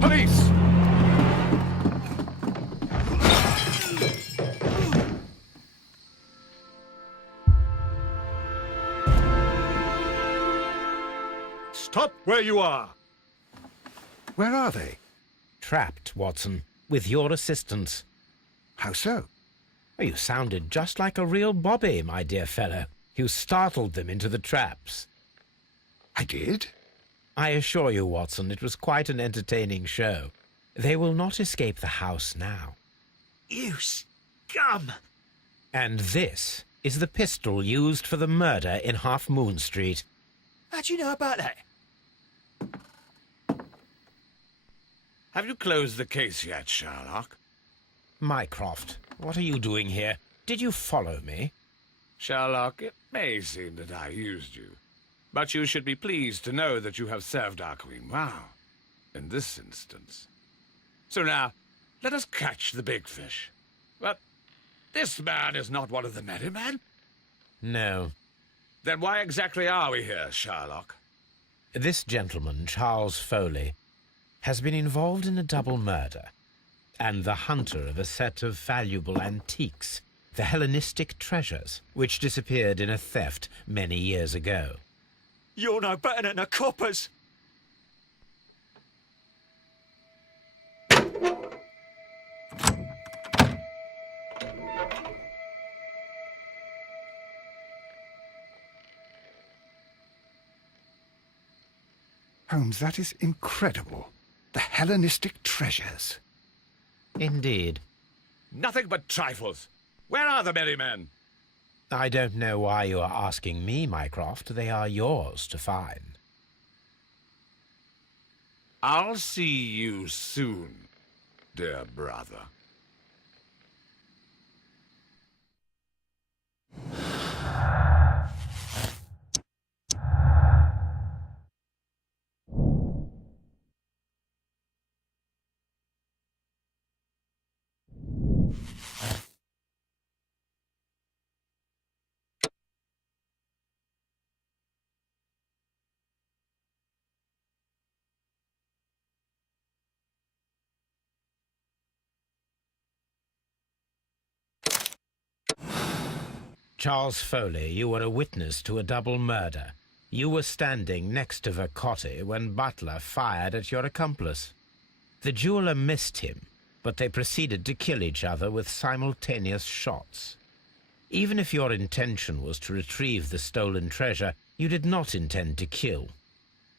Police! Stop where you are! Where are they? Trapped, Watson, with your assistance. How so? Oh, you sounded just like a real bobby, my dear fellow. You startled them into the traps. I did? I assure you, Watson, it was quite an entertaining show. They will not escape the house now. You scum! And this is the pistol used for the murder in Half Moon Street. How'd you know about that? Have you closed the case yet, Sherlock? Mycroft, what are you doing here? Did you follow me? Sherlock, it may seem that I used you, but you should be pleased to know that you have served our Queen well, in this instance. So now, let us catch the big fish. But this man is not one of the merry men. No. Then why exactly are we here, Sherlock? This gentleman, Charles Foley, has been involved in a double murder, and the hunter of a set of valuable antiques, the Hellenistic treasures, which disappeared in a theft many years ago. You're no better than the coppers! Holmes, that is incredible. The Hellenistic treasures. Indeed. Nothing but trifles. Where are the merry men? I don't know why you are asking me, Mycroft. They are yours to find. I'll see you soon, dear brother. Charles Foley, you were a witness to a double murder. You were standing next to Vercotti when Butler fired at your accomplice. The jeweler missed him, but they proceeded to kill each other with simultaneous shots. Even if your intention was to retrieve the stolen treasure, you did not intend to kill.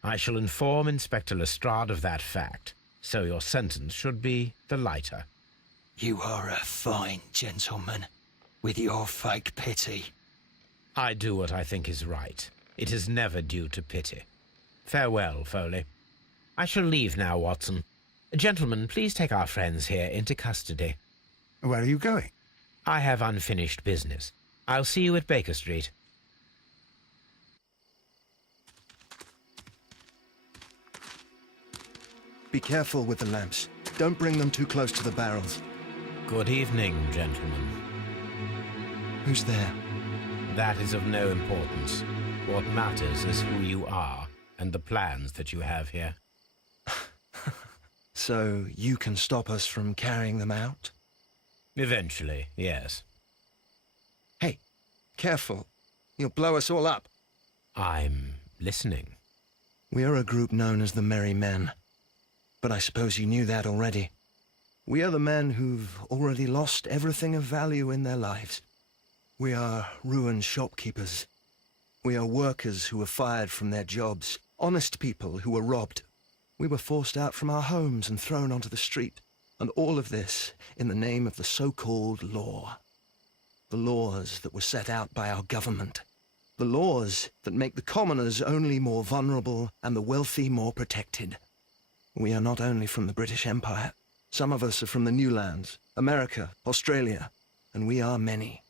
I shall inform Inspector Lestrade of that fact, so your sentence should be the lighter. You are a fine gentleman, with your fake pity. I do what I think is right. It is never due to pity. Farewell, Foley. I shall leave now, Watson. Gentlemen, please take our friends here into custody. Where are you going? I have unfinished business. I'll see you at Baker Street. Be careful with the lamps. Don't bring them too close to the barrels. Good evening, gentlemen. Who's there? That is of no importance. What matters is who you are and the plans that you have here. So you can stop us from carrying them out? Eventually, yes. Hey, careful. You'll blow us all up. I'm listening. We are a group known as the Merry Men. But I suppose you knew that already. We are the men who've already lost everything of value in their lives. We are ruined shopkeepers. We are workers who were fired from their jobs, honest people who were robbed. We were forced out from our homes and thrown onto the street, and all of this in the name of the so-called law. The laws that were set out by our government. The laws that make the commoners only more vulnerable and the wealthy more protected. We are not only from the British Empire. Some of us are from the New Lands, America, Australia, and we are many.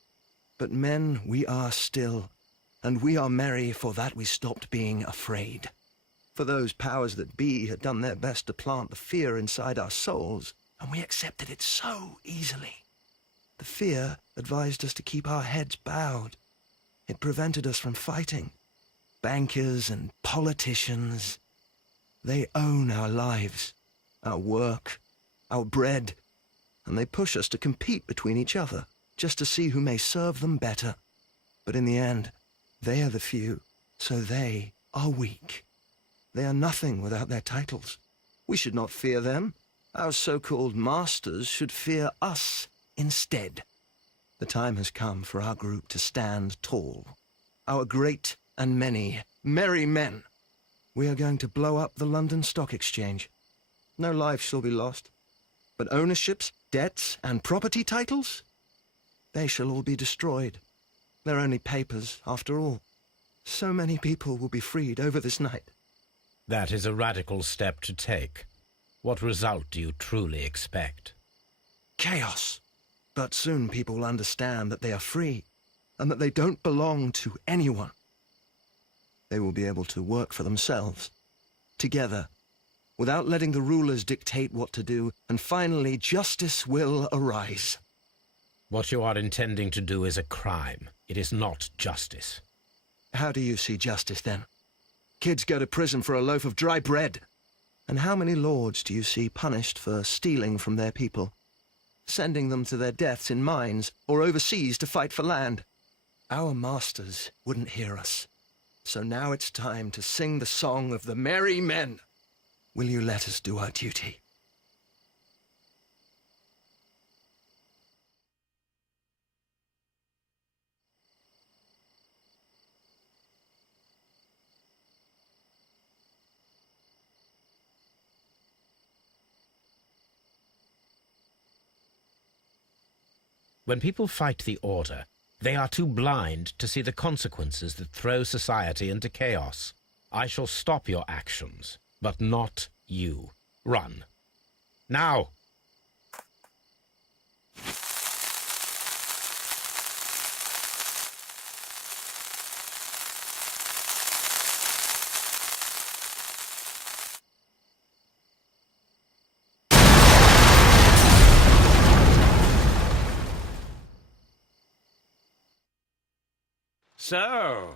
But men we are still, and we are merry for that we stopped being afraid. For those powers that be had done their best to plant the fear inside our souls, and we accepted it so easily. The fear advised us to keep our heads bowed. It prevented us from fighting. Bankers and politicians, they own our lives. our work, our bread, and they push us to compete between each other, just to see who may serve them better. But in the end, they are the few, so they are weak. They are nothing without their titles. We should not fear them. Our so-called masters should fear us instead. The time has come for our group to stand tall. Our great and many merry men. We are going to blow up the London Stock Exchange. No life shall be lost. But ownerships, debts, and property titles? They shall all be destroyed. They're only papers, after all. So many people will be freed over this night. That is a radical step to take. What result do you truly expect? Chaos. But soon people will understand that they are free, and that they don't belong to anyone. They will be able to work for themselves, together, without letting the rulers dictate what to do, and finally justice will arise. What you are intending to do is a crime. It is not justice. How do you see justice, then? Kids go to prison for a loaf of dry bread. And how many lords do you see punished for stealing from their people, sending them to their deaths in mines or overseas to fight for land? Our masters wouldn't hear us. So now it's time to sing the song of the merry men. Will you let us do our duty? When people fight the order, they are too blind to see the consequences that throw society into chaos. I shall stop your actions, but not you. Run. Now! So,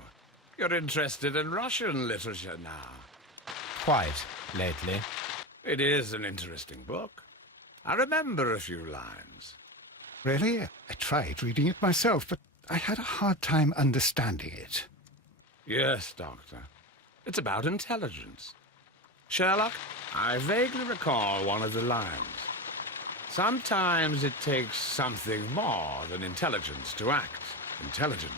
you're interested in Russian literature now? Quite, lately. It is an interesting book. I remember a few lines. Really? I tried reading it myself, but I had a hard time understanding it. Yes, Doctor. It's about intelligence. Sherlock, I vaguely recall one of the lines. Sometimes it takes something more than intelligence to act intelligently.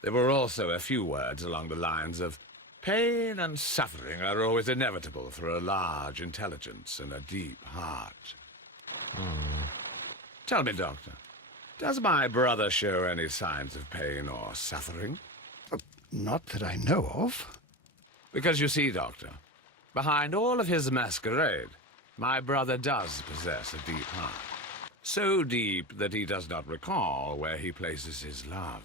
There were also a few words along the lines of, pain and suffering are always inevitable for a large intelligence and a deep heart. Tell me, Doctor, does my brother show any signs of pain or suffering? Not that I know of. Because you see, Doctor, behind all of his masquerade, my brother does possess a deep heart. So deep that he does not recall where he places his love.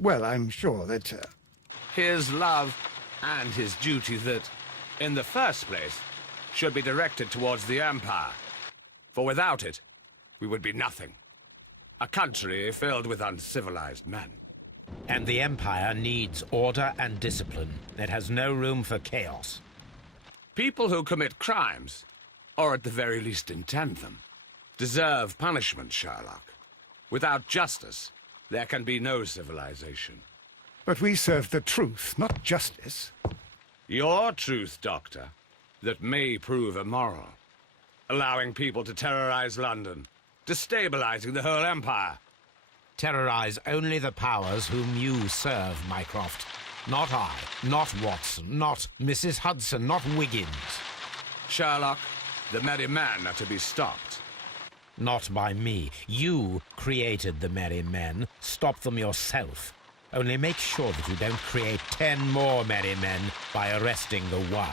Well, I'm sure that... His love and his duty that, in the first place, should be directed towards the Empire. For without it, we would be nothing. A country filled with uncivilized men. And the Empire needs order and discipline. It has no room for chaos. People who commit crimes, or at the very least intend them, deserve punishment, Sherlock. Without justice, there can be no civilization. But we serve the truth, not justice. Your truth, Doctor, that may prove immoral. Allowing people to terrorize London, destabilizing the whole empire. Terrorize only the powers whom you serve, Mycroft. Not I, not Watson, not Mrs. Hudson, not Wiggins. Sherlock, the merry men are to be stopped. Not by me. You created the merry men. Stop them yourself. Only make sure that you don't create 10 more merry men by arresting the one.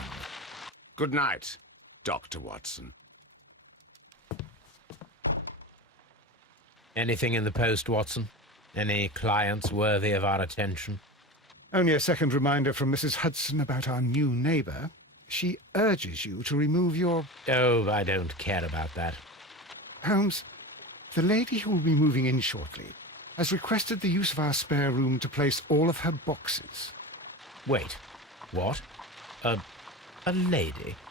Good night, Dr. Watson. Anything in the post, Watson? Any clients worthy of our attention? Only a second reminder from Mrs. Hudson about our new neighbor. She urges you to remove your... Oh, I don't care about that. Holmes, the lady who will be moving in shortly has requested the use of our spare room to place all of her boxes. Wait, what? A lady?